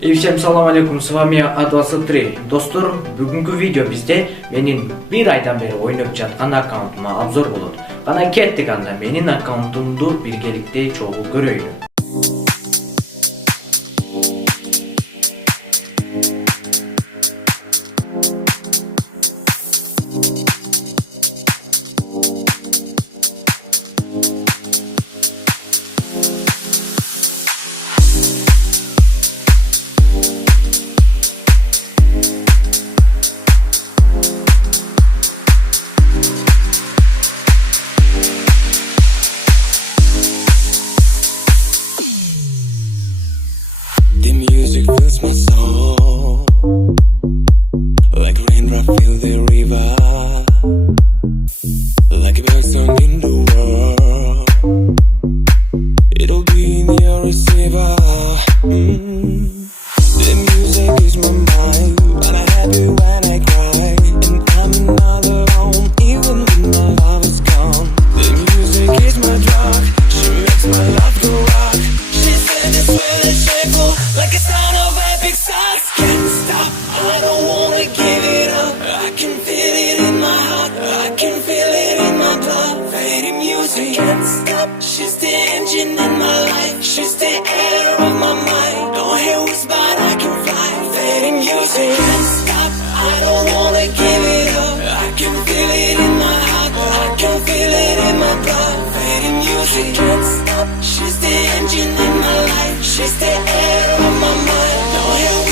Всем салам алейкум, с вами А23. Достор, бүгүнкү видео бизде менин бир айдан бери ойноп жаткан аккаунтума обзор болот. Кана кеттик анда менин аккаунтумду биргеликте чогуу көрөйлү. The music fills my soul, like raindrop fill the river, like a voice song in the world. It'll be in your receiver. The music is my mind, and I'm happy when I cry, and I'm in another home, even when my love is gone. The music is my drug, she makes my life go rock. She said it's really shameful, like a sound of epic songs. Can't stop, I don't wanna give it up. I can feel it in my heart, I can feel it in my blood. Fading music, can't stop. She's the engine in my life, she's the air of my mind. Don't hear whisper, I can fly. Fading music, can't stop, I don't wanna give it up. I can feel it in my heart, I can feel it in my blood. Fading music, can't stop. She's the engine in my life, she's the air of my mind.